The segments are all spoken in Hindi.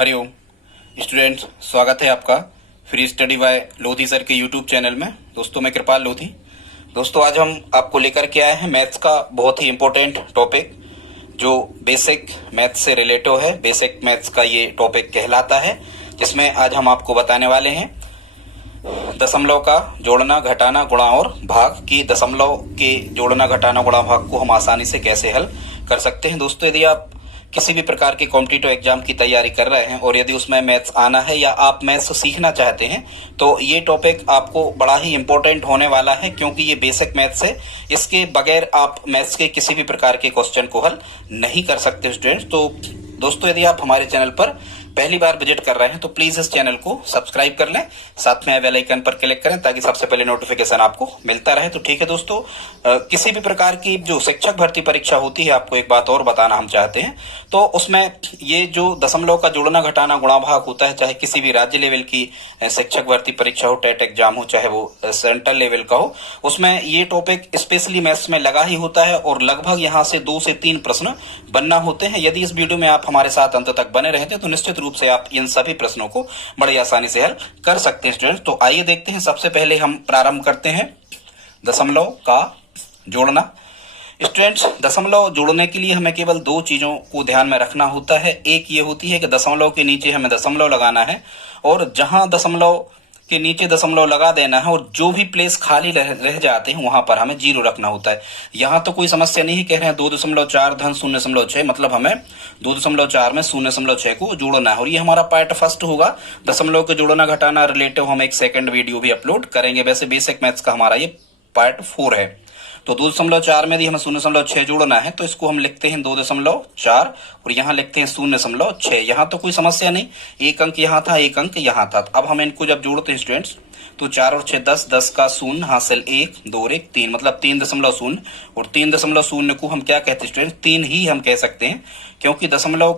हरिओम स्टूडेंट्स, स्वागत है आपका free study bye Lodhi sir के यूट्यूब चैनल में। दोस्तों, मैं कृपाल लोधी। दोस्तों, आज हम आपको लेकर के आए हैं मैथ्स का बहुत ही इम्पोर्टेंट टॉपिक जो बेसिक मैथ्स से रिलेटिव है। बेसिक मैथ्स का ये टॉपिक कहलाता है, जिसमें आज हम आपको बताने वाले हैं दशमलव का जोड़ना, घटाना, गुणा और भाग की दशमलव के जोड़ना, घटाना, गुणा, भाग को हम आसानी से कैसे हल कर सकते हैं। दोस्तों, यदि आप किसी भी प्रकार के कॉम्पिटिटिव एग्जाम की तैयारी कर रहे हैं और यदि उसमें मैथ्स आना है या आप मैथ्स सीखना चाहते हैं तो ये टॉपिक आपको बड़ा ही इंपॉर्टेंट होने वाला है, क्योंकि ये बेसिक मैथ्स है। इसके बगैर आप मैथ्स के किसी भी प्रकार के क्वेश्चन को हल नहीं कर सकते स्टूडेंट्स। तो दोस्तों, यदि आप हमारे चैनल पर पहली बार विजिट कर रहे हैं तो प्लीज इस चैनल को सब्सक्राइब कर लें, साथ में बेल आइकन पर क्लिक करें ताकि सबसे पहले नोटिफिकेशन आपको मिलता रहे। तो ठीक है दोस्तों, किसी भी प्रकार की जो शिक्षक भर्ती परीक्षा होती है, आपको एक बात और बताना हम चाहते हैं, तो उसमें ये जो दशमलव का जोड़ना, घटाना, गुणा, भाग होता है, चाहे किसी भी राज्य लेवल की शिक्षक भर्ती परीक्षा हो, टेट एग्जाम हो, चाहे वो सेंट्रल लेवल का हो, उसमें ये टॉपिक स्पेशली मैथ्स में लगा ही होता है और लगभग यहाँ से 2 से 3 प्रश्न बनना होते हैं। यदि इस वीडियो में आप हमारे साथ अंत तक बने रहते हैं तो निश्चित रूप से आप इन सभी प्रश्नों को बड़ी आसानी से हल कर सकते हैं स्टूडेंट्स। तो आइए देखते हैं। सबसे पहले हम प्रारंभ करते हैं दशमलव का जोड़ना। स्टूडेंट्स, दशमलव जोड़ने के लिए हमें केवल 2 चीजों को ध्यान में रखना होता है। एक ये होती है कि दशमलव के नीचे हमें दशमलव लगाना है और जहां दशमलव के नीचे दशमलव लगा देना है और जो भी प्लेस खाली रह जाते हैं वहां पर हमें 0 रखना होता है। यहाँ तो कोई समस्या नहीं कह रहे हैं 2.4 धन 0.6, मतलब हमें 2.4 में 0.6 को जोड़ना है और ये हमारा पार्ट फर्स्ट होगा। दशमलव के जोड़ना, घटाना रिलेटिव हम एक सेकंड वीडियो भी अपलोड करेंगे। वैसे बेसिक मैथ्स का हमारा ये पार्ट 4 है। तो 2.4 में यदि हमें 0.6 जोड़ना है तो इसको हम लिखते हैं 2.4 और यहाँ लिखते हैं 0.6। यहाँ तो कोई समस्या नहीं, एक अंक यहाँ था, एक अंक यहाँ था। अब हम इनको जब जोड़ते हैं स्टूडेंट्स तो 4 और 6 10, 10 का 0 हासिल 1, 2 और 1 3, मतलब 3.0 और 3.0 को हम क्या कहते हैं स्टूडेंट्स? 3 ही हम कह सकते हैं, क्योंकि दशमलव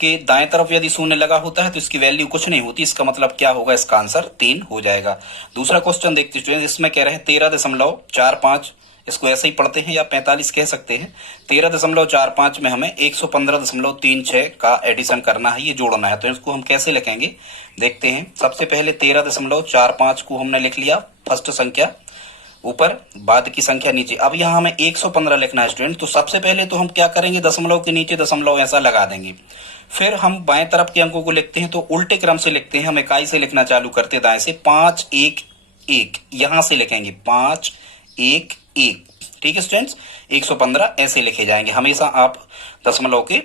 के दाएं तरफ यदि 0 लगा होता है तो इसकी वैल्यू कुछ नहीं होती। इसका मतलब क्या होगा? इसका आंसर 3 हो जाएगा। दूसरा क्वेश्चन देखते हैं स्टूडेंट, इसमें कह रहे हैं 13.45, इसको ऐसे ही पढ़ते हैं या 45 कह सकते हैं। 13.45 में हमें 115.36 का एडिशन करना है, ये जोड़ना है। तो इसको हम कैसे लिखेंगे देखते हैं। सबसे पहले 13.45 को हमने लिख लिया, फर्स्ट संख्या ऊपर, बाद की संख्या नीचे। अब यहाँ हमें 115 लिखना है स्टूडेंट। तो सबसे पहले तो हम क्या करेंगे, दशमलव के नीचे दशमलव ऐसा लगा देंगे। फिर हम बाएं तरफ के अंकों को लिखते हैं तो उल्टे क्रम से लिखते हैं। हम इकाई से लिखना चालू करते दाएं से, 5 1 1, यहां से लिखेंगे 5 1 1। ठीक है स्टूडेंट्स, 115 ऐसे लिखे जाएंगे। हमेशा आप दशमलव के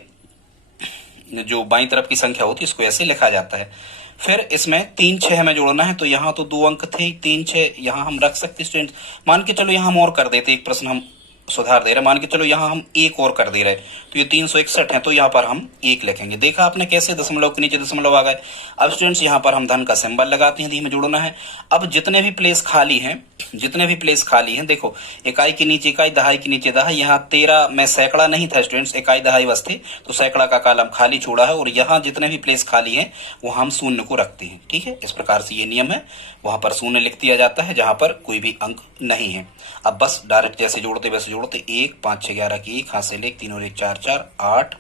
जो बाईं तरफ की संख्या होती है इसको ऐसे लिखा जाता है। फिर इसमें 3 6 हमें जोड़ना है, तो यहाँ तो 2 अंक थे, 3 6 यहाँ हम रख सकते स्टूडेंट्स। मान के चलो यहाँ हम और कर देते, एक प्रश्न हम सुधार दे रहे, मान के चलो यहाँ हम 1 और कर दे रहे, तो ये 361 है, तो यहाँ पर हम 1 लिखेंगे। देखा आपने कैसे दशमलव के नीचे दशमलव आ गए। अब स्टूडेंट्स यहाँ पर हम धन का सिंबल लगाते हैं, हमें जोड़ना है। अब जितने भी प्लेस खाली हैं, देखो इकाई के नीचे इकाई, दहाई के नीचे दहाई। यहाँ 13 में सैकड़ा नहीं था स्टूडेंट्स, इकाई दहाई बस थे, तो सैकड़ा का कॉलम खाली छोड़ा है और यहाँ जितने भी प्लेस खाली हैं वो हम 0 को रखते हैं। ठीक है, इस प्रकार से ये नियम है, वहां पर 0 लिख दिया जाता है जहां पर कोई भी अंक नहीं है। अब बस डायरेक्ट जैसे जोड़ते वैसे जोड़ते, 1 5 6 11 की 1 हासिल 1, 3 और 1 4 4 8,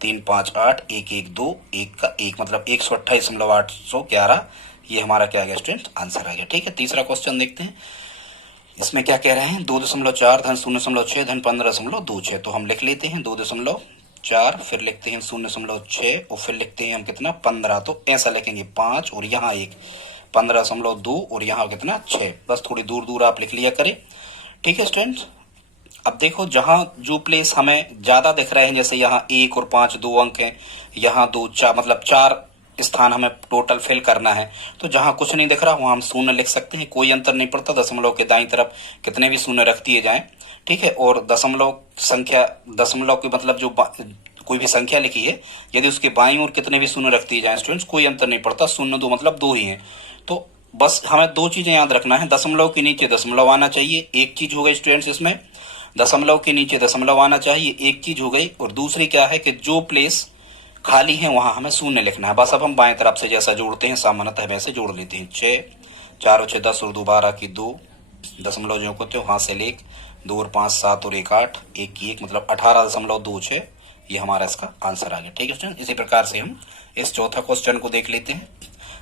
3 5 8, 1 1 2, 1 का 1, मतलब 128.811। ये हमारा क्या आ गया स्टूडेंट? आंसर आ गया। ठीक है, तीसरा क्वेश्चन देखते हैं। इसमें क्या कह रहे हैं, 2.4 धन 0.6 धन 15.26। तो हम लिख लेते हैं 2.4, फिर लिखते हैं 0.6 और फिर लिखते हैं हम कितना? 15। तो ऐसा लिखेंगे 5 और यहाँ 1, 15.2 और यहाँ कितना? 6। बस थोड़ी दूर दूर आप लिख लिया करें। ठीक है स्टूडेंट्स, अब देखो जहां जो प्लेस हमें ज्यादा दिख रहे हैं, जैसे यहाँ 1 और 5 2 अंक हैं, यहाँ 2 4, मतलब 4 स्थान हमें टोटल फिल करना है। तो जहां कुछ नहीं दिख रहा वहां हम 0 लिख सकते हैं, कोई अंतर नहीं पड़ता। दशमलव के दाईं तरफ कितने भी 0 रख दिए जाएं, ठीक है। और दशमलव की मतलब जो कोई भी संख्या लिखी है, यदि उसके बाईं ओर कितने भी 0 रख दिए जाएं स्टूडेंट्स, कोई अंतर नहीं पड़ता। 0 2 मतलब 2 ही है। तो बस हमें 2 चीजें याद रखना है, दशमलव के नीचे दशमलव आना चाहिए, एक चीज हो गई स्टूडेंट्स इसमें। दशमलव के नीचे दशमलव आना चाहिए, एक चीज हो गई। और दूसरी क्या है कि जो प्लेस खाली है वहां हमें 0 लिखना है। बस अब हम बाएं तरफ से जैसा जोड़ते हैं सामान्यतः वैसे जोड़ लेते हैं। 6 4 और 6 10 और 2 12 की 2, दशमलव जो होते हो हासिल 1, 2 और 5 7 और 1 8, 1 की 1, मतलब 18.26 ये हमारा इसका आंसर आ गया। ठीक है स्टूडेंट, इसी प्रकार से हम इस चौथा क्वेश्चन को देख लेते हैं।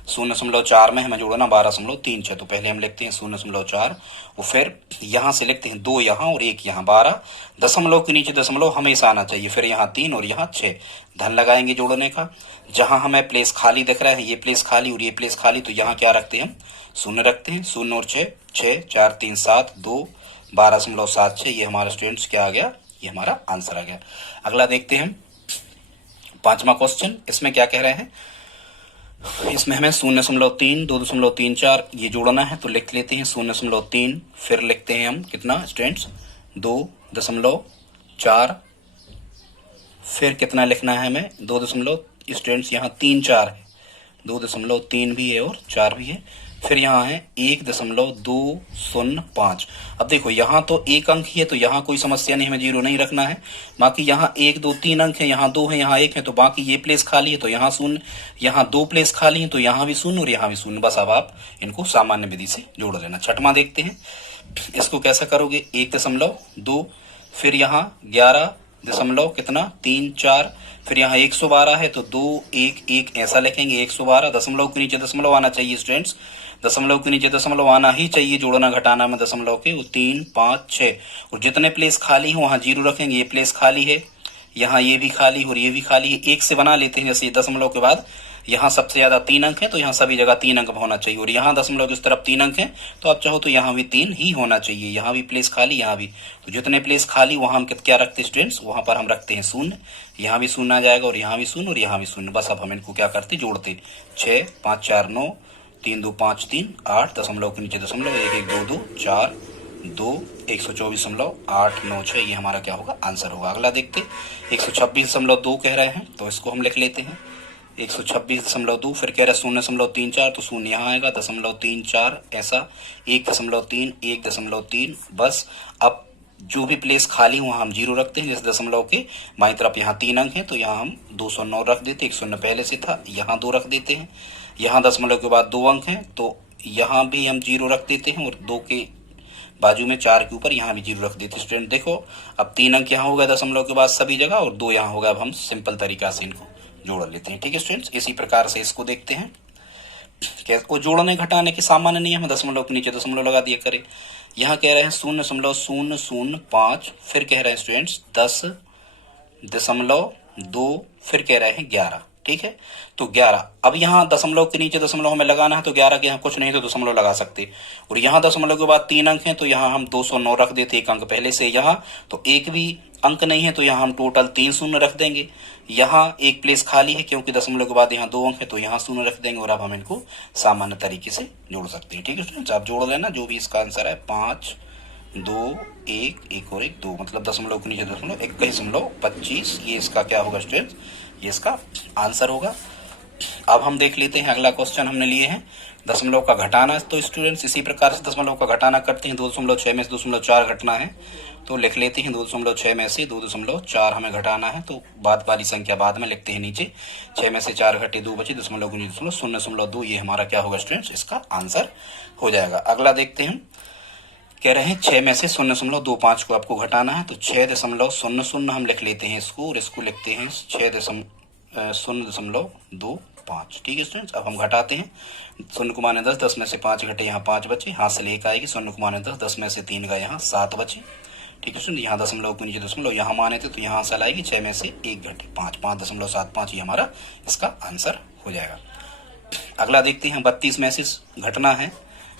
0.4 में हमें जोड़ना 12.36, तो पहले हम लिखते हैं 0.4 और फिर यहाँ से लिखते हैं 2 यहाँ और 1 यहाँ। 12 दशमलव के नीचे दशमलव हमेशा आना चाहिए, फिर यहाँ 3 और यहाँ 6। धन लगाएंगे जोड़ने का, जहां हमें प्लेस खाली दिख रहा है, ये प्लेस खाली और ये प्लेस खाली, तो यहाँ क्या रखते हैं हम, शून्य रखते हैं। 0 और 6, 6 4 3 7 2 12.76, ये हमारा स्टूडेंट्स क्या आ गया, ये हमारा आंसर आ गया। अगला देखते हैं हम पांचवा क्वेश्चन। इसमें क्या कह रहे हैं, इसमें हमें 0.3 2.34 ये जोड़ना है, तो लिख लेते हैं 0.3, फिर लिखते हैं हम कितना स्टूडेंट्स 2.4, फिर कितना लिखना है हमें 2 स्टूडेंट्स यहाँ 3 4 है, 2.3 भी है और 4 भी है, फिर यहाँ है 1.205। अब देखो यहाँ तो एक अंक ही है, तो यहाँ कोई समस्या नहीं, हमें जीरो नहीं रखना है। बाकी यहाँ 1 2 3 अंक है, यहाँ 2 है, यहाँ 1 है, तो बाकी ये प्लेस खाली है तो यहाँ शून्य, यहाँ 2 प्लेस खाली है तो यहाँ भी शून्य और यहाँ भी शून्य। बस अब आप इनको सामान्य विधि से जोड़ लेना। छठवां देखते हैं, इसको कैसा करोगे, 1.2, फिर यहाँ 11 कितना 3 4, फिर यहाँ 112 है तो 2 1 1 ऐसा लिखेंगे 112। दशमलव के नीचे दशमलव आना चाहिए स्टूडेंट्स, दशमलव के नीचे दशमलव आना ही चाहिए जोड़ना घटाना में दशमलव के। 3 5 6 और जितने प्लेस खाली हैं वहां जीरो रखेंगे। ये प्लेस खाली है, यहाँ ये भी खाली और ये भी खाली है, एक से बना लेते हैं। जैसे दशमलव के बाद यहाँ सबसे ज्यादा 3 अंक है तो यहाँ सभी जगह 3 अंक होना चाहिए, और यहाँ दशमलव की उस तरफ 3 अंक है तो आप चाहो तो यहाँ भी 3 ही होना चाहिए। यहाँ भी प्लेस खाली, यहाँ भी, तो जितने प्लेस खाली वहां हम क्या रखते हैं स्टूडेंट्स, वहां पर हम रखते हैं शून्य। यहाँ भी शून्य आ जाएगा और यहाँ भी शून्य और यहाँ भी शून्य। बस अब हम इनको क्या करते, जोड़ते 6 5 4 9 3 2 5 3 8, दशमलव के नीचे दशमलव 1 1 2 2 4 2 124.896, ये हमारा क्या होगा, आंसर होगा। अगला देखते 126.2 कह रहे हैं, तो इसको हम लिख लेते हैं 126.2, फिर कह रहे 0.34, तो शून्य यहाँ आएगा, 0.34 ऐसा 1.3 1.3। बस अब जो भी प्लेस खाली वहां हम जीरो रखते हैं। जैसे दशमलव के बाईं तरफ यहाँ 3 अंक हैं तो यहाँ हम 209 रख देते, 109 पहले से था, यहाँ 2 रख देते हैं। यहाँ दशमलव के बाद 2 अंक हैं तो यहाँ भी हम जीरो रख देते हैं, और 2 के बाजू में 4 के ऊपर यहाँ भी जीरो रख देते हैं। स्टूडेंट देखो अब 3 अंक यहाँ हो गया दशमलव के बाद सभी जगह, और 2 यहाँ हो गया। अब हम सिंपल तरीका से इनको जोड़ लेते हैं। ठीक है स्टूडेंट्स, इसी प्रकार से इसको देखते हैं। वो जोड़ने घटाने के सामान्य नियम, दशमलव के नीचे दशमलव लगा दिया करें। यहाँ कह रहे हैं 0.005, फिर कह रहे हैं स्टूडेंट्स 10.2, फिर कह रहे हैं 11। ठीक है, तो 11। अब यहाँ दशमलव के नीचे दशमलव हमें लगाना है, तो 11 के यहाँ कुछ नहीं तो दशमलव लगा सकते, और यहाँ दशमलव के बाद 3 अंक हैं तो यहाँ हम 209 रख देते, 1 अंक पहले से। यहाँ तो एक भी अंक नहीं है तो यहाँ हम टोटल 3 शून्य रख देंगे। यहाँ एक प्लेस खाली है क्योंकि दशमलव के बाद यहाँ 2 अंक है तो यहाँ शून्य रख देंगे, और अब हम इनको सामान्य तरीके से जोड़ सकते हैं। ठीक है स्टूडेंट्स, आप जोड़ लेना जो भी इसका आंसर है। 5 2 1 1 और 1 2, मतलब दशमलव के नीचे दशमलव 21.25, ये इसका क्या होगा स्टूडेंट्स, ये इसका आंसर होगा। अब हम देख लेते हैं अगला क्वेश्चन हमने लिए हैं दशमलव का घटाना। तो स्टूडेंट्स इसी प्रकार से दशमलव का घटाना करते हैं। 2.6 में से 2.4 घटना है तो लिख लेते हैं 2.6 में से 2.4 हमें घटाना है, तो बाद वाली संख्या बाद में लिखते हैं नीचे। 6 में से 4 घटे 2 बचे, दशमलव के नीचे 0.2, ये हमारा क्या होगा स्टूडेंट्स, इसका आंसर हो जाएगा। अगला देखते हैं, कह रहे हैं 6 में से 0.25 को आपको घटाना है, तो 6.00 हम लिख लेते हैं इसको, और इसको लिखते हैं 0.25। ठीक है स्टूडेंट्स, अब हम घटाते हैं। 0 को माने 10, 10 में से 5 घटे, यहाँ 5 बचे, हाथ से 1 आएगी। 0 को माने 10, 10 में से 3 गए, यहाँ 7 बचे। ठीक है स्टूडेंट, यहाँ दशमलव के नीचे दशमलव यहाँ माने थे तो यहाँ से आएगी। 6 में से 1 घटे 5, 5.75, ये हमारा इसका आंसर हो जाएगा। अगला देखते हैं 32 में से घटना है,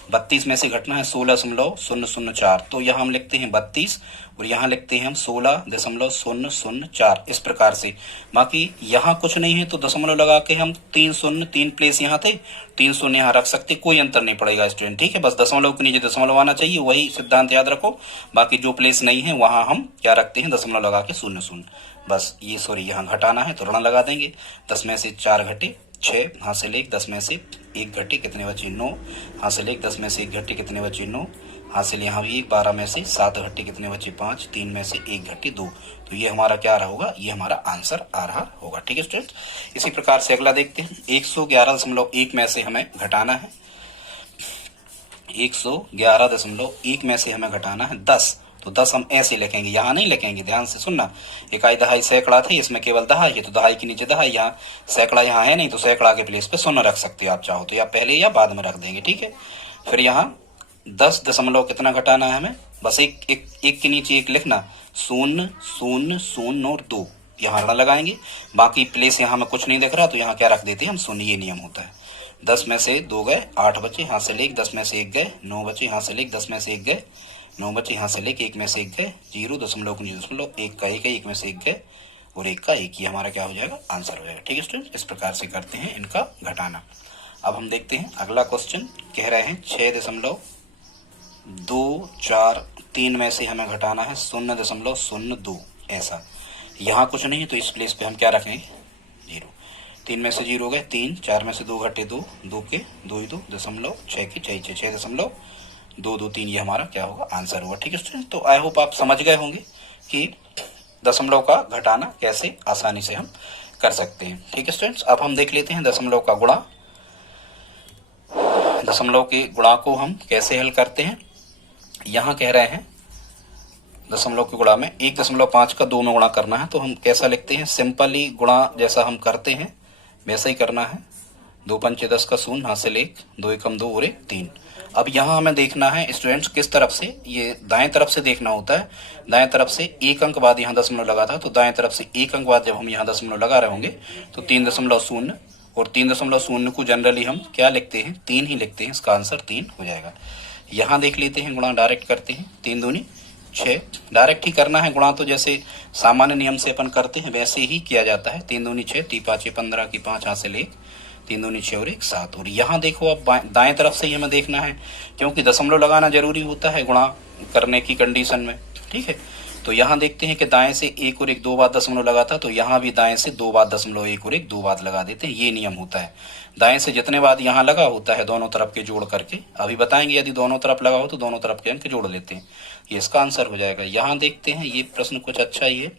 32 में से घटना है 16.004, तो यहाँ हम लिखते हैं 32 और यहाँ लिखते हैं हम 16.004 इस प्रकार से। बाकी यहाँ कुछ नहीं है तो दशमलव लगा के हम 3 प्लेस यहाँ थे, 3 शून्य यहाँ रख सकते, कोई अंतर नहीं पड़ेगा स्टूडेंट। ठीक है, बस दशमलव के नीचे दशमलव आना चाहिए, वही सिद्धांत याद रखो। बाकी जो प्लेस नहीं है वहां हम क्या रखते हैं, दशमलव लगा के 0 बस। ये सॉरी यहाँ घटाना है तो ऋण लगा देंगे। 10 में से 4 घटे 6, हासिल 1, 10 में से 1 घटे कितने बचे 9, हासिल 1, 10 में से 1 घटे कितने बचे 9, हासिल यहाँ भी 1, 12 में से 7 घटे कितने बचे 5, 3 में से 1 घटे 2, तो ये हमारा क्या रहा होगा, ये हमारा आंसर आ रहा होगा। ठीक है स्टूडेंट, इसी प्रकार से अगला देखते हैं 111.1 में से हमें घटाना है, 111.1 में से हमें घटाना है 10, तो 10 हम ऐसे लिखेंगे, यहाँ नहीं लिखेंगे, ध्यान से सुनना। इकाई दहाई सैकड़ा थे, इसमें केवल दहाई है तो दहाई के नीचे दहाई, यहाँ सैकड़ा यहाँ है नहीं तो सैकड़ा के प्लेस पे शून्य रख सकते हो आप चाहो तो, या पहले या बाद में रख देंगे, ठीक है। फिर यहाँ 10 दशमलव कितना घटाना है हमें, बस एक के नीचे एक लिखना, 0 0 0 और 2, यहाँ ऋण लगाएंगे। बाकी प्लेस यहाँ में कुछ नहीं दिख रहा तो यहाँ क्या रख देते हैं हम, शून्य, ये नियम होता है। 10 में से 2 गए, 8 बचे, यहाँ से लेके 10 में से 1 गए, 9 बचे, यहाँ से लेके 10 में से 1 गए, 9 बचे, यहाँ से लेके 1 में से 1 गए, 0.0.1 का 1 है, 1 में से 1 गए और 1 का 1, ये हमारा क्या हो जाएगा, आंसर हो जाएगा, ठीक है स्टूडेंट। इस प्रकार से करते हैं इनका घटाना। अब हम देखते हैं अगला क्वेश्चन, कह रहे हैं 6.243 में से हमें घटाना है 0.02, ऐसा। यहाँ कुछ नहीं है तो इस प्लेस पे हम क्या रखेंगे, 0। 3 में से 0 गए 3, 4 में से 2 घटे 2, 2 के 2 ही 2, दशमलव 6 के 6, 6.223, ये हमारा क्या होगा, आंसर होगा, ठीक है स्टूडेंट। तो आई होप आप समझ गए होंगे कि दशमलव का घटाना कैसे आसानी से हम कर सकते हैं, ठीक है स्टूडेंट्स। अब हम देख लेते हैं दशमलव का गुणा। दशमलव के गुणा को हम कैसे हल करते हैं, यहाँ कह रहे हैं दशमलव के गुणा में 1.5 का 2 में गुणा करना है, तो हम कैसा लिखते हैं, सिंपली गुणा जैसा हम करते हैं वैसा ही करना है। 2 पंचे 10 का 0, हासिल 1, 2 एकम 2 और 1 3। अब यहाँ हमें देखना है स्टूडेंट्स किस तरफ से, ये दाएं तरफ से देखना होता है। दाएं तरफ से 1 अंक बाद यहाँ दशमलव लगा था, तो दाएं तरफ से 1 अंक बाद जब हम यहाँ दशमलव लगा रहे होंगे तो 3.0 और 3.0 को जनरली हम क्या लिखते हैं, 3 ही लिखते हैं, इसका आंसर 3 हो जाएगा। यहाँ देख लेते हैं गुणा, डायरेक्ट करते हैं, 3 दूनी 6, डायरेक्ट ही करना है गुणा, तो जैसे सामान्य नियम से अपन करते हैं वैसे ही किया जाता है। 3 दूनी 6, 3 5 15 की 5, हासिल 1, 3 दूनी 6 और 1 7। और यहाँ देखो अब दाएं तरफ से ही हमें देखना है, क्योंकि दशमलव लगाना जरूरी होता है गुणा करने की कंडीशन में, ठीक है। तो यहाँ देखते हैं कि दाएं से 1 और 1 2 बार दशमलव लगा था, तो यहाँ भी दाएं से 2 बार दशमलव 1 और 1 2 बार लगा देते हैं, ये नियम होता है। दाएं से जितने बाद यहाँ लगा होता है दोनों तरफ के जोड़ करके, अभी बताएंगे यदि दोनों तरफ लगा हो तो दोनों तरफ के अंक जोड़ लेते हैं, ये इसका आंसर हो जाएगा। यहाँ देखते हैं ये प्रश्न कुछ अच्छा ही है,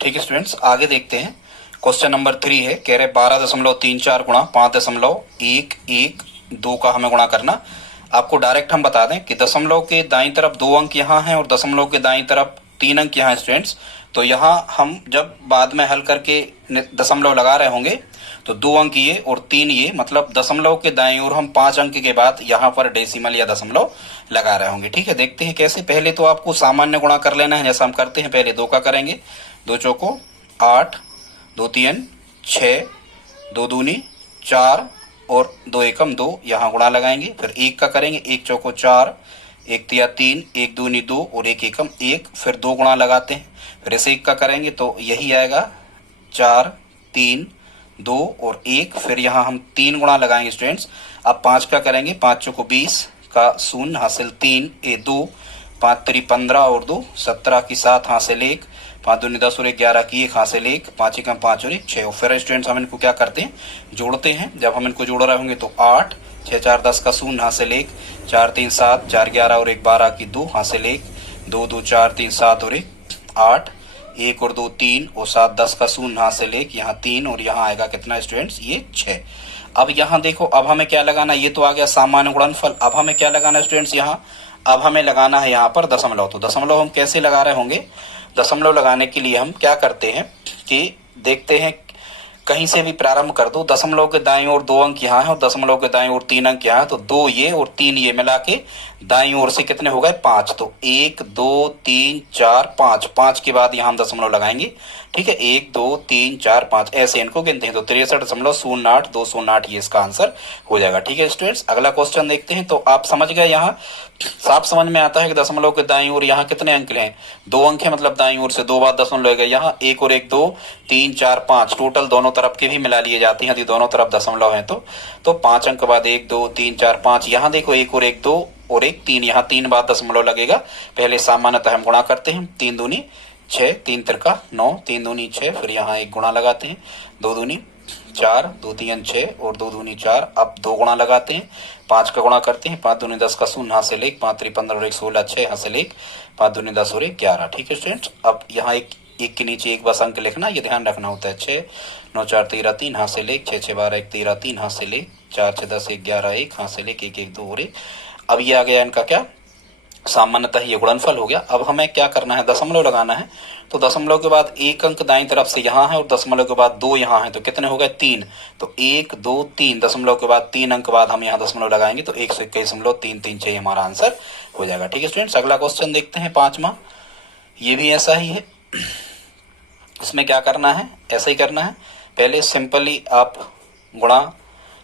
ठीक है स्टूडेंट्स। आगे देखते हैं क्वेश्चन नंबर 3 है, कह रहे 12.34 गुणा 5.112 का हमें गुणा करना। आपको डायरेक्ट हम बता दें कि दशमलव के दाईं तरफ 2 अंक यहाँ हैं और दशमलव के दाईं तरफ 3 अंक यहाँ स्टूडेंट्स। तो यहाँ हम जब बाद में हल करके दशमलव लगा रहे होंगे तो 2 अंक ये और 3 ये, मतलब दशमलव के दाईं ओर हम 5 अंक के बाद यहाँ पर डेसिमल या दशमलव लगा रहे होंगे, ठीक है। देखते हैं कैसे। पहले तो आपको सामान्य गुणा कर लेना है, जैसा हम करते हैं। पहले 2 का करेंगे, 2 चौको 8, 2 3 6, 2 दूनी 4 और 2 एकम 2, यहाँ गुणा लगाएंगे। फिर 1 का करेंगे, 1 चौको 4, 1 तिया 3, 1 दूनी 2 और 1 एकम 1, फिर 2 गुणा लगाते हैं। फिर इसे 1 का करेंगे तो यही आएगा 4 3 2 और 1, फिर यहाँ हम 3 गुणा लगाएंगे स्टूडेंट्स। अब 5 का करेंगे, 5 चौको 20 का 0, हासिल 3 2, 5 3 15 और 2 17 की 7, हासिल 1, 5 दूनी 10 और 1 11 की 1, हासिल 1, 5 एकम 5 और 1 6। और फिर स्टूडेंट्स हम इनको क्या करते हैं, जोड़ते हैं। जब हम इनको जोड़ रहे होंगे तो 8 6 4 10 का 0, हासिल 1, 4 3 7, 4 11 और 1 12 की 2, हासिल 1, 2 2 4 3 7 और 1 8, 1 और 2 3 और 7 10 का 0, हासिल 1, यहाँ 3 और यहाँ आएगा कितना स्टूडेंट्स, ये 6। अब यहाँ देखो, अब हमें क्या लगाना, ये तो आ गया सामान्य गुणनफल। अब हमें क्या लगाना है स्टूडेंट्स, यहाँ अब हमें लगाना है यहाँ पर दशमलव। तो दशमलव हम कैसे लगा रहे होंगे, दशमलव लगाने के लिए हम क्या करते हैं कि देखते हैं कहीं से भी प्रारंभ कर दो। दशमलव के दाईं ओर 2 अंक यहाँ है और दशमलव के दाईं ओर 3 अंक यहाँ है, तो 2 ये और 3 ये मिला के दाईं ओर से कितने हो गए, 5। तो 1 2 3 4 5, 5 के बाद यहाँ हम दशमलव लगाएंगे, ठीक है। 1 2 3 4 5 ऐसे इनको गिनते हैं, तो 63.08 ये इसका आंसर हो जाएगा, ठीक है स्टूडेंट्स। अगला क्वेश्चन देखते हैं। तो आप समझ गए, यहाँ साफ समझ में आता है कि दशमलव के दाईं ओर यहाँ कितने अंक हैं, 2 अंक है, मतलब दाईं ओर से 2 बार दशमलव लगेगा। यहाँ 1 और 1 2 3 4 5 टोटल दोनों तरफ के भी मिला लिए जाते हैं यदि दोनों तरफ दशमलव है तो 5 अंक बाद 1 2 3 4 5। यहाँ देखो 1 और 1 2 और 1 3, यहाँ 3 बार दशमलव लगेगा। पहले सामान्यतः हम गुणा करते हैं, 3 दूनी 6, 3 तिरका 9, 3 दूनी 6, फिर यहाँ 1 गुणा लगाते हैं, 2 दूनी 4, 2 3 6 और 2 दूनी 4। अब 2 गुणा लगाते हैं, 5 का गुणा करते हैं, 5 दूनी 10 का 0, हासिल 1, 5 3 15 और 1 16 6, हासिल 1, 5 दूनी 10 और 1 11, ठीक है स्टूडेंट्स। अब यहाँ एक के नीचे एक बस अंक लिखना, ये ध्यान रखना होता है। 6 9 4 13 3, हासिल 1, 6 6 12 1 13 3, हासिल 1, 4 6 10 1 11 1, हासिल 1 1 1 2 और 1। अब ये आ गया इनका क्या, सामान्यतः ये गुणनफल हो गया। अब हमें क्या करना है, दशमलव लगाना है। तो दशमलव के बाद एक अंक दाईं तरफ से यहाँ है और दशमलव के बाद 2 यहाँ है, तो कितने हो गए 3। तो 1 2 3, दशमलव के बाद 3 अंक बाद हम यहाँ दशमलव लगाएंगे तो 121.336 हमारा आंसर हो जाएगा। ठीक है स्टूडेंट्स, अगला क्वेश्चन देखते हैं 5वां। ये भी ऐसा ही है। इसमें क्या करना है, ऐसा ही करना है। पहले सिंपली आप गुणा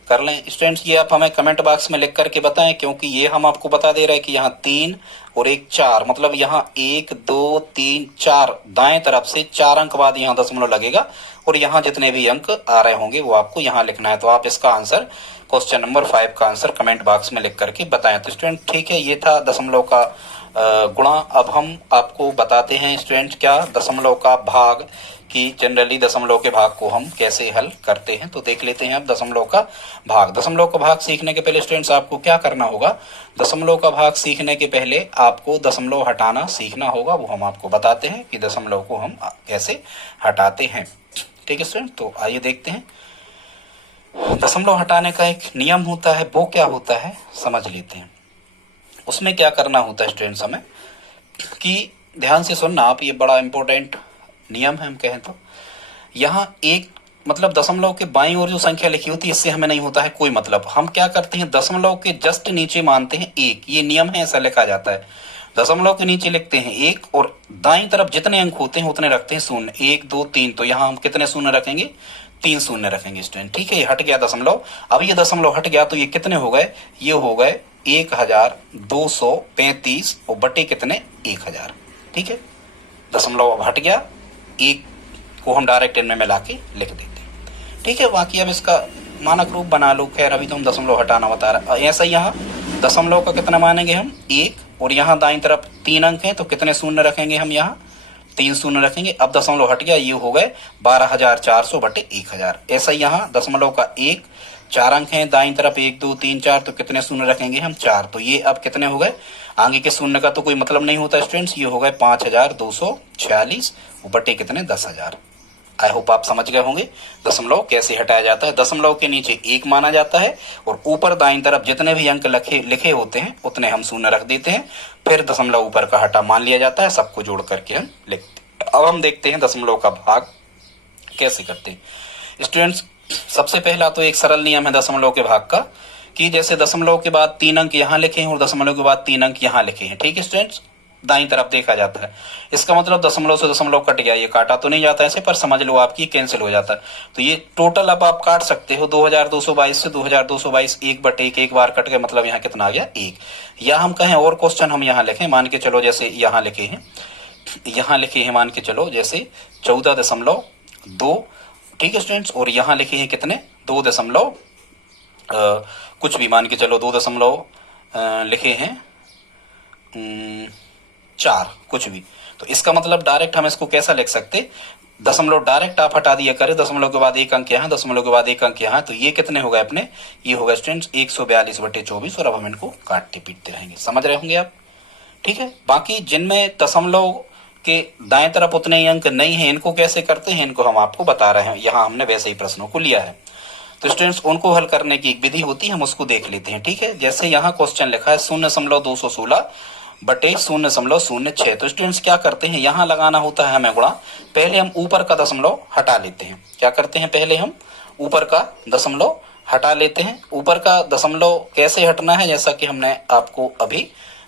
कर लें। स्टूडेंट्स ये आप हमें कमेंट बॉक्स में लिख करके बताएं, क्योंकि ये हम आपको बता दे रहे हैं कि यहाँ 3 और 1 4, मतलब यहाँ 1 2 3 4 दाएं तरफ से 4 अंक बाद यहाँ दशमलव लगेगा और यहाँ जितने भी अंक आ रहे होंगे वो आपको यहाँ लिखना है। तो आप इसका आंसर क्वेश्चन नंबर 5 का आंसर कमेंट बॉक्स में लिख करके बताएं। तो स्टूडेंट ठीक है, ये था दशमलव का गुणा। अब हम आपको बताते हैं स्टूडेंट क्या दशमलव का भाग, कि जनरली दशमलव के भाग को हम कैसे हल करते हैं। तो देख लेते हैं अब दशमलव का भाग। दशमलव का भाग सीखने के पहले स्टूडेंट्स आपको क्या करना होगा, दशमलव का भाग सीखने के पहले आपको दशमलव हटाना सीखना होगा। वो हम आपको बताते हैं कि दशमलव को हम कैसे हटाते हैं। ठीक है स्टूडेंट, तो आइए देखते हैं दशमलव हटाने का एक नियम होता है, वो क्या होता है समझ लेते हैं। उसमें क्या करना होता है स्टूडेंट्स हमें, कि ध्यान से सुनना आप, ये बड़ा इंपॉर्टेंट नियम है हम कहें तो। यहाँ एक मतलब दशमलव के बाईं ओर जो संख्या लिखी होती है इससे हमें नहीं होता है कोई मतलब। हम क्या करते हैं, दशमलव के जस्ट नीचे मानते हैं 1, ये नियम है, ऐसा लिखा जाता है। दशमलव के नीचे लिखते हैं 1 और दाईं तरफ जितने अंक होते हैं उतने रखते हैं शून्य, 1 2 3। तो यहाँ हम कितने शून्य रखेंगे, 3 शून्य रखेंगे स्टूडेंट। ठीक है, ये हट गया दशमलव। अब ये दशमलव हट गया तो ये कितने हो गए, ये हो गए 1235 और बटे कितने 1000। ठीक है, दशमलव अब हट गया, 1 को हम डायरेक्ट इनमें मिला के लिख देते हैं। ठीक है, बाकी अब इसका मानक रूप बना लो। खैर अभी तो हम दशमलव हटाना बता रहा है। ऐसा यहाँ दशमलव का कितना मानेंगे हम 1, और यहाँ दाईं तरफ 3 अंक हैं तो कितने शून्य रखेंगे हम, यहाँ 3 शून्य रखेंगे। अब दशमलव हट गया, ये हो गए 12400 बटे 1000। ऐसा ही यहाँ दशमलव का 1, 4 अंक हैं दाईं तरफ 1 2 3 4, तो कितने शून्य रखेंगे हम 4। तो ये अब कितने हो गए, आगे के शून्य का तो कोई मतलब नहीं होता स्टूडेंट्स, ये हो गए 5246 बटे कितने 10000। आई होप आप समझ गए होंगे दशमलव कैसे हटाया जाता है। दशमलव के नीचे 1 माना जाता है और ऊपर दाईं तरफ जितने भी अंक लिखे होते हैं उतने हम शून्य रख देते हैं। फिर दशमलव ऊपर का हटा मान लिया जाता है, सबको जोड़ करके हम लिखते हैं। अब हम देखते हैं दशमलव का भाग कैसे करते हैं स्टूडेंट्स। सबसे पहला तो एक सरल नियम है दशमलव के भाग का, कि जैसे दशमलव के बाद 3 अंक यहाँ लिखे हैं और दशमलव के बाद 3 अंक यहाँ लिखे हैं। ठीक है स्टूडेंट्स, दाईं तरफ देखा जाता है। इसका मतलब दशमलव से दशमलव कट गया, ये काटा तो नहीं जाता ऐसे, पर समझ लो आपकी कैंसिल हो जाता है। तो ये टोटल अब आप काट सकते हो 2222 से 2222, 1/1 एक बार कट गया, मतलब यहाँ कितना आ गया 1। या हम कहें और क्वेश्चन हम यहाँ लिखें, मान के चलो जैसे यहाँ लिखे हैं मान के चलो जैसे 14.2। ठीक है स्टूडेंट्स, और यहाँ लिखे हैं कितने 2 दशमलव कुछ भी, मान के चलो 2 दशमलव लिखे हैं 4 कुछ भी। तो इसका मतलब डायरेक्ट हम इसको कैसा लिख सकते, दशमलव डायरेक्ट आप हटा दिया करें, दशमलव के बाद 1 अंक यहाँ, दशमलव के बाद 1 अंक यहाँ, तो ये कितने हो गए अपने, ये हो गए स्टूडेंट्स 142 बटे 24। और अब हम इनको काटते पीटते रहेंगे, समझ रहे होंगे आप। ठीक है, बाकी जिनमें दशमलव के दाएं तरफ उतने ही अंक नहीं है, इनको कैसे करते हैं इनको हम आपको बता रहे हैं। यहाँ हमने वैसे ही प्रश्नों को लिया है। तो स्टूडेंट्स उनको हल करने की एक विधि होती है, हम उसको देख लेते हैं। ठीक है, जैसे यहाँ क्वेश्चन लिखा है 0.216 बटे 0.06। तो स्टूडेंट्स क्या करते हैं, यहाँ लगाना होता है हमें गुणा। पहले हम ऊपर का दशमलव हटा लेते हैं। क्या करते हैं, पहले हम ऊपर का दशमलव हटा लेते हैं। ऊपर का दशमलव कैसे हटना है, जैसा कि हमने आपको अभी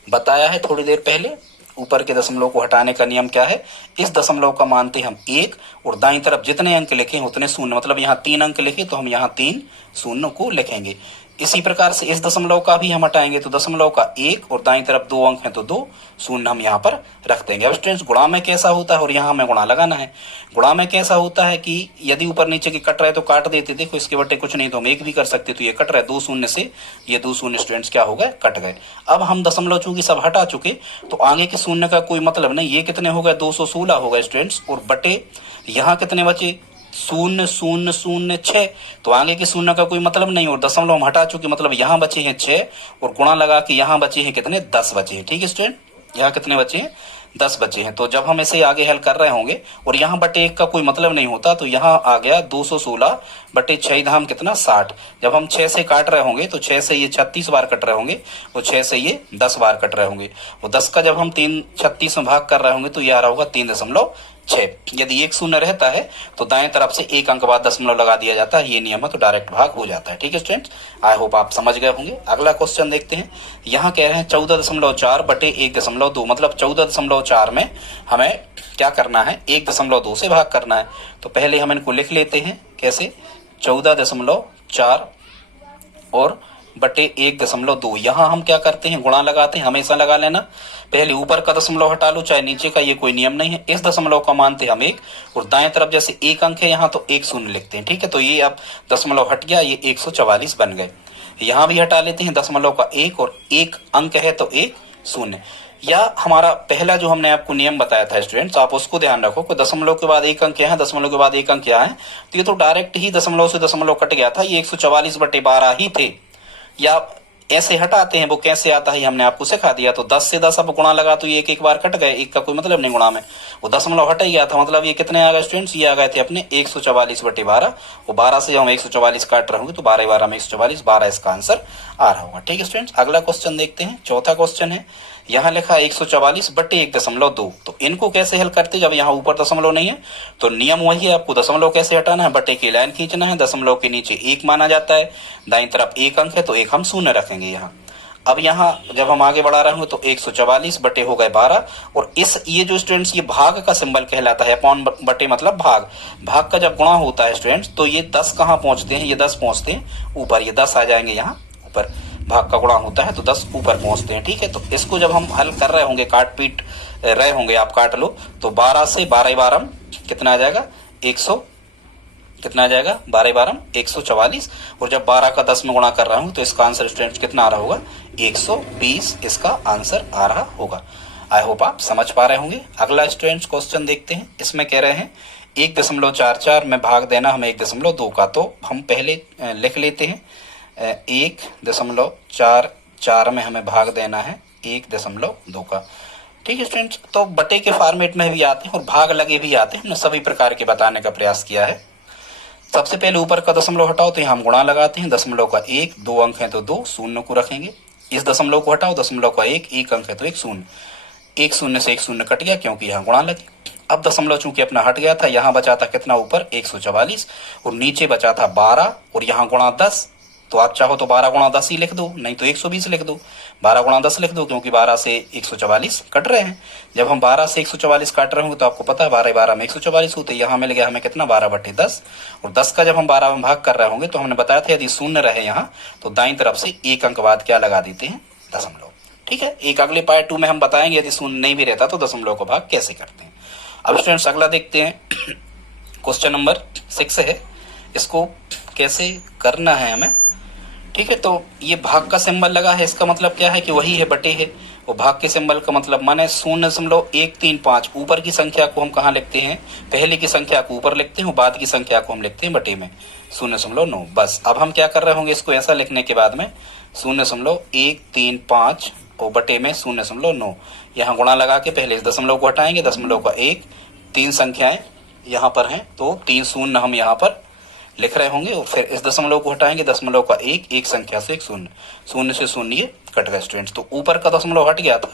बताया है थोड़ी देर पहले। ऊपर के दशमलव को हटाने का नियम क्या है, इस दशमलव का मानते हम 1 और दाईं तरफ जितने अंक लिखे उतने शून्य, मतलब यहाँ 3 अंक लिखे तो हम यहाँ 3 शून्य को लिखेंगे। इसी प्रकार से इस दशमलव का भी हम हटाएंगे, तो दशमलव का 1 और दाईं तरफ 2 अंक हैं तो 2 शून्य हम यहाँ पर रख देंगे। अब स्टूडेंट्स गुणा में कैसा होता है, और यहाँ हमें गुणा लगाना है। गुणा में कैसा होता है कि यदि ऊपर नीचे की कट रहे तो काट देते, देखो इसके बटे कुछ नहीं तो हम 1 भी कर सकते। तो ये कट रहे 2 शून्य से, ये 2 शून्य स्टूडेंट्स क्या हो गए, कट गए। अब हम दशमलव चूंकि सब हटा चुके तो आगे के शून्य का कोई मतलब नहीं। ये कितने हो गए 216 हो गए स्टूडेंट्स, और बटे यहाँ कितने बचे 0.006। तो आगे के शून्य का कोई मतलब नहीं, और दशमलव हम हटा चुके मतलब यहाँ बचे हैं 6, और गुणा लगा के यहाँ बचे हैं कितने 10 बचे हैं। ठीक है स्टूडेंट, यहाँ कितने बचे हैं 10 बचे हैं। तो जब हम इसे आगे हल कर रहे होंगे और यहाँ बटे 1 का कोई मतलब नहीं होता, तो यहाँ आ गया 216 बटे 6 धाम कितना 60। जब हम 6 से काट रहे होंगे तो 6 से ये 36 बार कट रहे होंगे और 6 से ये 10 बार कट रहे होंगे, और 10 का जब हम 36 में भाग कर रहे होंगे तो ये आ रहा होगा 3.6। यदि एक शून्य रहता है तो दाएं तरफ से एक अंक बाद दशमलव लगा दिया जाता है, ये नियम है, तो डायरेक्ट भाग हो जाता है। ठीक है स्टूडेंट्स, आई होप आप समझ गए होंगे। अगला क्वेश्चन देखते हैं। यहाँ कह रहे हैं 14.4 बटे 1.2, मतलब 14.4 में हमें क्या करना है, 1.2 से भाग करना है। तो पहले हम इनको लिख लेते हैं, कैसे, 14.4 और बटे 1.2। यहाँ हम क्या करते हैं, गुणा लगाते हैं, हमेशा लगा लेना। पहले ऊपर का दशमलव हटा लो, चाहे नीचे का, ये कोई नियम नहीं है। इस दशमलव का मानते हम 1, और दाएं तरफ जैसे एक अंक है यहाँ तो 1 शून्य लिखते हैं। ठीक है, तो ये अब दशमलव हट गया, ये 144 बन गए। यहाँ भी हटा लेते हैं दशमलव का 1, और एक अंक है तो 1 शून्य। या हमारा पहला जो हमने आपको नियम बताया था स्टूडेंट्स, आप उसको ध्यान रखो कि दशमलव के बाद एक अंक यहाँ है, दशमलव के बाद एक अंक यहाँ है, तो ये तो डायरेक्ट ही दशमलव से दशमलव कट गया था, ये 144 बटे 12 ही थे। या ऐसे हटाते हैं, वो कैसे आता है हमने आपको सिखा दिया। तो 10 से 10 अब गुणा लगा तो ये एक बार कट गए, एक का कोई मतलब नहीं गुणा में, वो दशमलव हट ही गया था, मतलब ये कितने आ गए स्टूडेंट्स, ये आ गए थे अपने 144 बटे 12, और 12 से जब हम 144 काट रहे होंगे तो 12 12 में 144, 12 इसका आंसर आ रहा होगा। ठीक है स्टूडेंट्स, अगला क्वेश्चन देखते हैं। चौथा क्वेश्चन है, यहाँ लिखा 144 बटे 1.2। तो इनको कैसे हल करते, जब यहाँ ऊपर दशमलव नहीं है तो नियम वही है, आपको दशमलव कैसे हटाना है, बटे की लाइन खींचना है, दशमलव के नीचे 1 माना जाता है, दाईं तरफ एक अंक है तो 1 हम शून्य रखेंगे यहाँ। अब यहाँ जब हम आगे बढ़ा रहे होंगे तो 144 बटे हो गए 12, और ये जो स्टूडेंट्स ये भाग का सिंबल कहलाता है, अपॉन बटे मतलब भाग का जब गुणा होता है स्टूडेंट्स तो ये 10 कहाँ पहुंचते हैं, ये 10 पहुंचते हैं ऊपर, ये 10 आ जाएंगे यहाँ ऊपर, भाग का गुणा होता है तो 10 ऊपर पहुंचते हैं। ठीक है, तो इसको जब हम हल कर रहे होंगे, काट पीट रहे होंगे, आप काट लो, तो 12 से 12 12 कितना आ जाएगा, 100 कितना आ जाएगा, 12 12 144, और जब 12 का 10 में गुणा कर रहा हूं तो इसका आंसर स्टूडेंट्स कितना आ रहा होगा, 120 इसका आंसर आ रहा होगा। आई होप आप समझ पा रहे होंगे। अगला स्टूडेंट्स क्वेश्चन देखते हैं। इसमें कह रहे हैं 1.44 में भाग देना हमें 1.2 का, तो हम पहले लिख लेते हैं 1.44 में हमें भाग देना है 1.2 का। ठीक है स्टूडेंट्स, तो बटे के फॉर्मेट में भी आते हैं और भाग लगे भी आते हैं, हमने सभी प्रकार के बताने का प्रयास किया है। सबसे पहले ऊपर का दशमलव हटाओ तो यहाँ हम गुणा लगाते हैं, दशमलव का 1, 2 अंक है तो 2 शून्य को रखेंगे। इस दशमलव को हटाओ, दशमलव का 1 अंक है तो 1 शून्य, 1 शून्य से 1 शून्य कट गया क्योंकि यहाँ गुणा लगे। अब दशमलव चूंकि अपना हट गया था, यहाँ बचा था कितना ऊपर 144, और नीचे बचा था 12, और यहाँ गुणा 10, तो आप चाहो तो 12 गुणा 10 ही लिख दो, नहीं तो 120 लिख दो। 12 गुणा 10 लिख दो क्योंकि 12 से 144 कट रहे हैं। जब हम 12 से 144 काट रहे होंगे तो आपको पता है 12 12 में 144 होते, यहाँ मिल गया हमें कितना 12 बटे 10, और 10 का जब हम 12 में भाग कर रहे होंगे तो हमने बताया था यदि शून्य रहे यहाँ तो दाईं तरफ से एक अंक बाद क्या लगा देते हैं, दशमलव। ठीक है, एक अगले पार्ट 2 में हम बताएंगे यदि शून्य नहीं भी रहता तो दशमलव का भाग कैसे करते हैं। अब स्टूडेंट्स अगला देखते हैं, क्वेश्चन नंबर 6 है, इसको कैसे करना है हमें। ठीक है, तो ये भाग का सिंबल लगा है, इसका मतलब क्या है कि वही है बटे है, वो भाग के सिंबल का मतलब माने 0.135। ऊपर की संख्या को हम कहाँ लिखते हैं, पहले की संख्या को ऊपर लिखते हैं और बाद की संख्या को हम लिखते हैं बटे में 0.9। बस अब हम क्या कर रहे होंगे, इसको ऐसा लिखने के बाद में 0.135 और बटे में 0.9, यहाँ गुणा लगा के पहले इस दशमलव को हटाएंगे, दशमलव का 1, 3 संख्याएं यहाँ पर हैं तो 3 शून्य हम यहाँ पर लिख रहे होंगे, और फिर इस दशमलव को हटाएंगे, दशमलव का 1 संख्या से 1 शून्य, शून्य से शून्य ये कट गए स्टूडेंट्स, तो ऊपर का दशमलव हट गया था।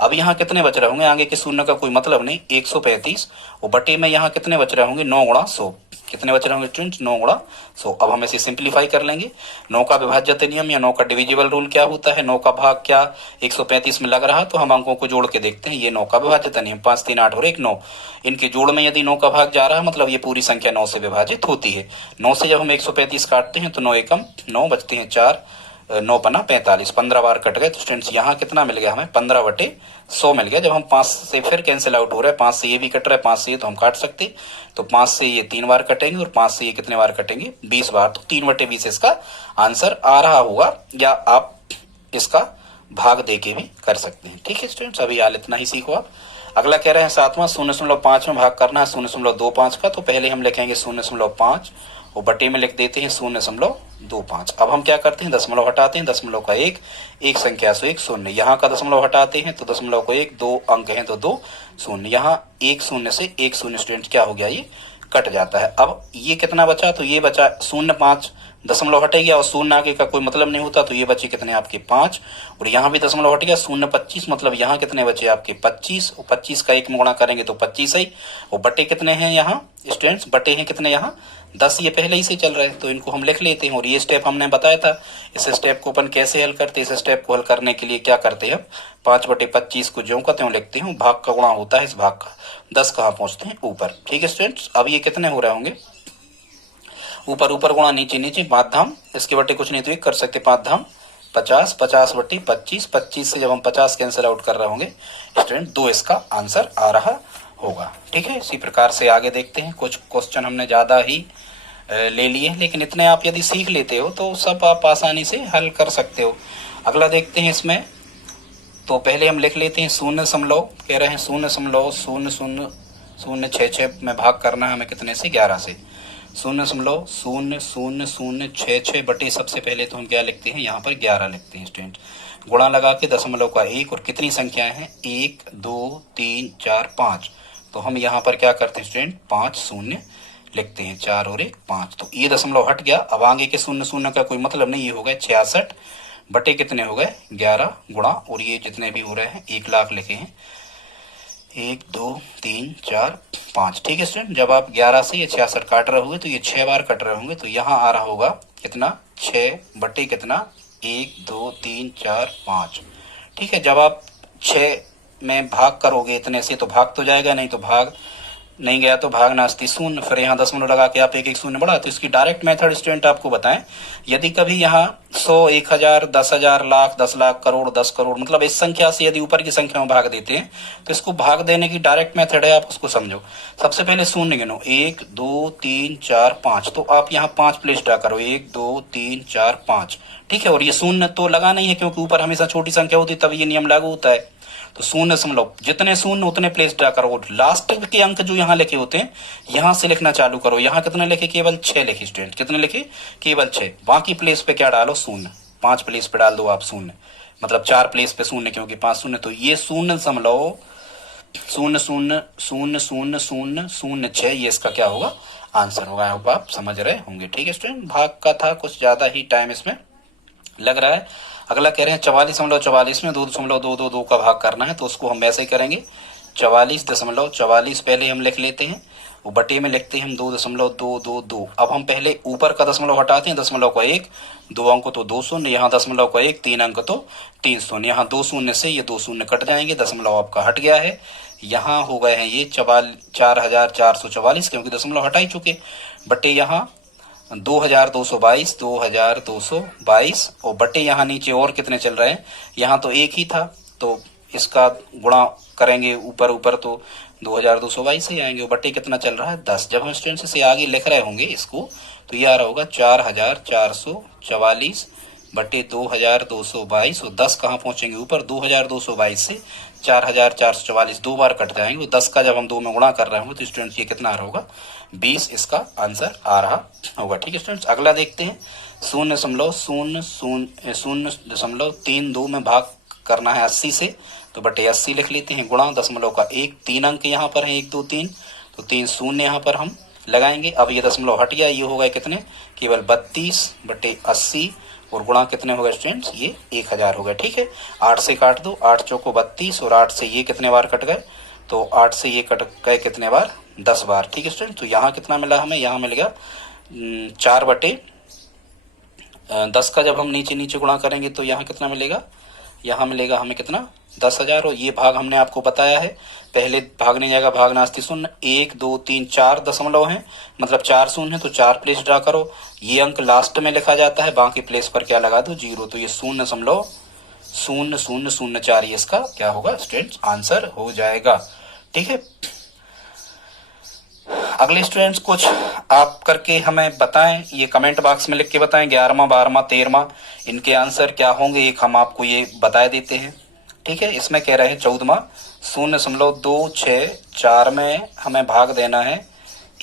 अब यहाँ कितने बच रहे होंगे, आगे के शून्य का कोई मतलब नहीं, 135, और बटे में यहाँ कितने बच रहे होंगे, 9 गुणा 100, कितने बच रहे होंगे स्टूडेंट्स, 9 गुणा 100। अब हम इसे सिंप्लीफाई कर लेंगे। 9 का विभाज्यता नियम या 9 का डिविजिबल रूल क्या होता है, 9 का भाग क्या 135 में लग रहा, तो हम अंकों को जोड़ के देखते हैं। ये 9 का विभाज्यता नियम, 5 3 8 और 1 9, इनके जोड़ में यदि 9 का भाग जा रहा है मतलब ये पूरी संख्या 9 से विभाजित होती है। 9 से जब हम 135 काटते हैं तो 9 एकम 9 बचते हैं 4, 9 पन्ना 45, 15 बार कट गए। तो स्टूडेंट्स यहाँ कितना मिल गया हमें, 15 बटे 100 मिल गया। जब हम 5 से फिर कैंसिल आउट हो रहा है, 5 से ये भी कट रहा है, 5 से ये तो हम काट सकते, तो 5 से ये 3 बार कटेंगे और 5 से ये कितने बार कटेंगे, 20 बार, तो 3 बटे 20 इसका आंसर आ रहा होगा, या आप इसका भाग दे के भी कर सकते हैं। ठीक है स्टूडेंट्स, अभी हाल इतना ही सीखो आप। अगला कह रहे हैं 7वां 0.5 में भाग करना है 0.25 का, तो पहले हम लिखेंगे 0.5 और बटे में लिख देते हैं 0.25। अब हम क्या करते हैं, दशमलव हटाते हैं, दशमलव का एक संख्या से एक शून्य, यहाँ का दशमलव हटाते हैं तो दशमलव को एक, दो अंक हैं तो दो शून्य, यहाँ एक शून्य से एक शून्य स्टूडेंट क्या हो गया, ये कट जाता है। अब ये कितना बचा, तो ये बचा 0.5, दशमलव हट गया और शून्य आगे का कोई मतलब नहीं होता, तो ये बचे कितने आपके 5, और यहाँ भी दशमलव हट गया 0.25, मतलब यहाँ कितने बचे आपके 25, और 25 का 1 में गुणा करेंगे तो 25 ही, और बटे कितने हैं यहाँ स्टूडेंट्स, बटे हैं कितने यहाँ 10, ये पहले ही से चल रहे हैं तो इनको हम लिख लेते हैं। और ये स्टेप हमने बताया था, इस स्टेप को अपन कैसे हल करते हैं, इस स्टेप को हल करने के लिए क्या करते हैं, 5/25 को ज्यों का त्यों लिखते हैं, भाग का गुणा होता है इस भाग का, 10 कहाँ पहुंचते हैं ऊपर। ठीक है स्टूडेंट्स, अब ये कितने हो रहे होंगे, ऊपर ऊपर गुणा नीचे नीचे, 5 धाम इसके बटे कुछ नहीं तो एक कर सकते, 5 धाम 50, 50/25, 25 से जब हम 50 कैंसिल आउट कर रहे होंगे स्टूडेंट 2 इसका आंसर आ रहा होगा। ठीक है, इसी प्रकार से आगे देखते हैं। कुछ क्वेश्चन हमने ज्यादा ही ले लिए, लेकिन इतने आप यदि सीख लेते हो तो सब आप आसानी से हल कर सकते हो। अगला देखते हैं इसमें, तो पहले हम लिख लेते हैं 0, कह रहे हैं 0.000066 में भाग करना है हमें कितने से, 11 से, 0.00066 बटे सबसे पहले तो हम क्या लिखते हैं, यहाँ पर 11 लिखते हैं स्टूडेंट, गुणा लगा के दशमलव का 1, और कितनी संख्याएं हैं 1 2 3 4 5, तो हम यहाँ पर क्या करते हैं स्टूडेंट 5 शून्य लिखते हैं, 4 और 1 5, तो ये दशमलव हट गया। अब आगे के शून्य शून्य का कोई मतलब नहीं, ये हो गए 66 बटे कितने हो गए 11 गुणा, और ये जितने भी हो रहे हैं 1 लाख लिखे हैं, 1 2 3 4 5। ठीक है स्टूडेंट, जब आप 11 से ये 66 काट रहे होंगे तो ये 6 बार कट रहे होंगे, तो यहाँ आ रहा होगा कितना 6 बटे कितना 1 2 3 4 5। ठीक है, जब आप 6 में भाग करोगे इतने से तो भाग तो जाएगा नहीं, तो भाग नहीं गया तो भाग नास्ती शून्य, फिर यहाँ दशमलव लगा के आप एक एक शून्य बढ़ा, तो इसकी डायरेक्ट मेथड स्टूडेंट आपको बताएं, यदि कभी यहाँ 100 1000 10,000 लाख 10 लाख करोड़ 10 करोड़ मतलब इस संख्या से यदि ऊपर की संख्या में भाग देते हैं तो इसको भाग देने की डायरेक्ट मेथड है, आप उसको समझो। सबसे पहले शून्य गिनो, 1 2 3 4 5, तो आप यहाँ 5 प्लेस ड्रा करो, 1 2 3 4 5। ठीक है, और ये शून्य तो लगा नहीं है क्योंकि ऊपर हमेशा छोटी संख्या होती है, तब ये नियम लागू होता है, तो 0 जितने शून्य उतने प्लेस ड्रा करो, लास्ट के अंक जो यहाँ लिखे होते हैं यहाँ से लिखना चालू करो। यहाँ कितने लिखे, केवल 6 लिखे स्टूडेंट, कितने लिखे केवल 6, बाकी प्लेस पे क्या डालो शून्य, 5 प्लेस पे डाल दो आप शून्य, मतलब 4 प्लेस पे शून्य क्योंकि 5 शून्य, तो ये 0.00000006 ये इसका क्या होगा आंसर होगा। आप समझ रहे होंगे। ठीक है स्टूडेंट, भाग का था, कुछ ज्यादा ही टाइम इसमें लग रहा है। अगला कह रहे हैं 44.44 में 2.222 का भाग करना है, तो उसको हम वैसे ही करेंगे, 44.44 पहले हम लिख लेते हैं, वो बटे में लिखते हैं हम 2.222। अब हम पहले ऊपर का दशमलव हटाते हैं, दशमलव का 1, 2 अंक तो 2 शून्य, यहाँ दशमलव का 1, 3 अंक तो 3 शून्य, यहाँ 2 शून्य से ये 2 शून्य कट जाएंगे, दशमलव आपका हट गया है, यहाँ हो गए हैं ये 4444 क्योंकि दशमलव हटा ही चुके, बटे यहाँ 2222 और बटे यहाँ नीचे और कितने चल रहे हैं, यहाँ तो एक ही था तो इसका गुणा करेंगे ऊपर ऊपर तो 2222 ही आएंगे, बटे कितना चल रहा है 10। जब हम स्टूडेंट्स से आगे लिख रहे होंगे इसको तो ये आ रहा होगा 4444 बटे 2222, और 10 कहाँ पहुंचेंगे ऊपर, 2222 से 4444 दो बार कट जाएंगे, 10 का जब हम 2 में गुणा कर रहे होंगे तो स्टूडेंट्स ये कितना आ रहा होगा 20 इसका आंसर आ रहा होगा। ठीक है स्टूडेंट्स, अगला देखते हैं 0.0032 में भाग करना है 80 से, तो बटे 80 लिख लेते हैं, गुणा दशमलव का 1, 3 अंक यहाँ पर है 1 2 3, तो 3 शून्य यहाँ पर हम लगाएंगे। अब ये दशमलव हट गया, ये हो गए कितने केवल 32 बटे 80, और गुणा कितने हो गए स्टूडेंट्स, ये 1000 हो गए। ठीक है, 8 से काट दो, 8 चौको 32, और 8 से ये कितने बार कट गए, तो 8 से ये कट गए कितने बार 10 बार। ठीक है स्टूडेंट, तो यहाँ कितना मिला हमें, यहाँ मिलेगा 4 बटे 10 का जब हम नीचे नीचे गुणा करेंगे तो यहाँ कितना मिलेगा, यहाँ मिलेगा हमें कितना 10,000, और ये भाग हमने आपको बताया है, पहले भाग नहीं जाएगा, भाग नास्ती शून्य, 1 2 3 4 दशमलव है, मतलब 4 शून्य है तो 4 प्लेस ड्रा करो, ये अंक लास्ट में लिखा जाता है, बाकी प्लेस पर क्या लगा दो 0, तो ये 0.0004 ये इसका क्या होगा स्टूडेंट्स आंसर हो जाएगा। ठीक है, अगले स्टूडेंट्स कुछ आप करके हमें बताएं, ये कमेंट बॉक्स में लिख के बताएं 11वां 12वां 13वां इनके आंसर क्या होंगे, एक हम आपको ये बता देते हैं। ठीक है, इसमें कह रहे हैं 14वां 0.264 में हमें भाग देना है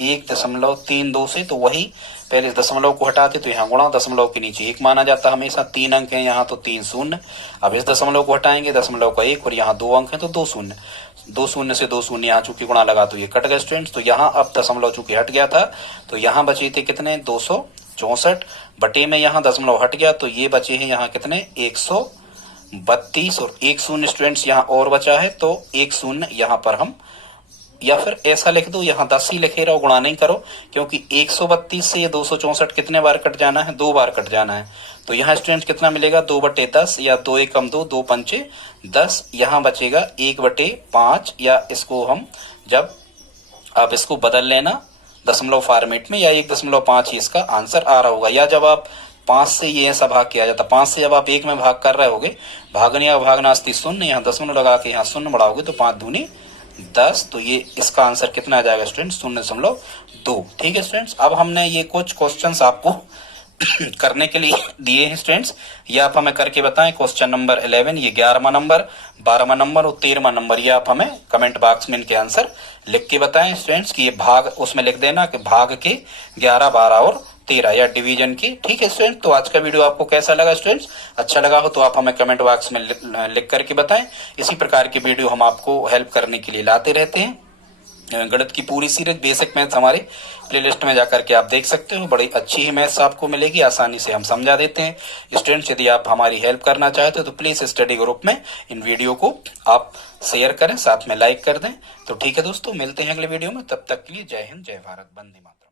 1.32 से, तो वही पहले दशमलव को हटाते तो यहाँ गुणा, दशमलव के नीचे 1 माना जाता हमेशा। 3 अंक हैं यहाँ तो 3 शून्य। अब इस दशमलव को हटाएंगे, दशमलव का 1 और यहाँ 2 अंक हैं तो 2 शून्य। 2 शून्य से 2 शून्य यहाँ चूंकि गुणा लगा तो ये कट गए स्टूडेंट्स। तो यहाँ अब दशमलव चूंकि हट गया था तो यहाँ बचे थे कितने 264 बटे में यहाँ दशमलव हट गया तो ये बचे हैं यहाँ कितने 132 और 1 शून्य स्टूडेंट्स यहाँ और बचा है तो 1 शून्य यहाँ पर हम, या फिर ऐसा लिख दो यहाँ 10 ही लिखे रहो, गुणा नहीं करो, क्योंकि 132 से ये 264 कितने बार कट जाना है, 2 बार कट जाना है। तो यहाँ स्टूडेंट कितना मिलेगा 2/10 या 2 एकम 2, 2 पंचे 10, यहाँ बचेगा 1/5 या इसको हम जब आप इसको बदल लेना दशमलव फॉर्मेट में या 1.5 ही इसका आंसर आ रहा होगा। या जब आप 5 से ये ऐसा भाग किया जाता, 5 से जब आप 1 में भाग कर रहे होगे, भागने या भागनास्ती शून्य, यहाँ दशमलव लगा के यहाँ शून्य बढ़ाओगे तो 5 दूनी 10, तो ये इसका आंसर कितना आ जाएगा स्टूडेंट 0.2। ठीक है स्टूडेंट्स, अब हमने ये कुछ क्वेश्चंस आपको करने के लिए दिए हैं स्टूडेंट्स, ये आप हमें करके बताएं। क्वेश्चन नंबर 11, ये 11वां नंबर, 12वां नंबर और 13वां नंबर, ये आप हमें कमेंट बॉक्स में इनके आंसर लिख के बताएं स्टूडेंट्स कि ये भाग उसमें लिख देना कि भाग के 11, 12 और 13 या डिवीजन की। ठीक है स्टूडेंट, तो आज का वीडियो आपको कैसा लगा स्टूडेंट्स? अच्छा लगा हो तो आप हमें कमेंट बॉक्स में लिख करके बताएं। इसी प्रकार की वीडियो हम आपको हेल्प करने के लिए लाते रहते हैं। गणित की पूरी सीरीज बेसिक मैथ्स हमारे प्लेलिस्ट में जाकर के आप देख सकते हो, बड़ी अच्छी ही मैथ्स आपको मिलेगी, आसानी से हम समझा देते हैं। स्टूडेंट्स यदि आप हमारी हेल्प करना चाहते हो तो प्लीज स्टडी ग्रुप में इन वीडियो को आप शेयर करें, साथ में लाइक कर दें। तो ठीक है दोस्तों, मिलते हैं अगले वीडियो में, तब तक के लिए जय हिंद, जय भारत, वंदे मातरम।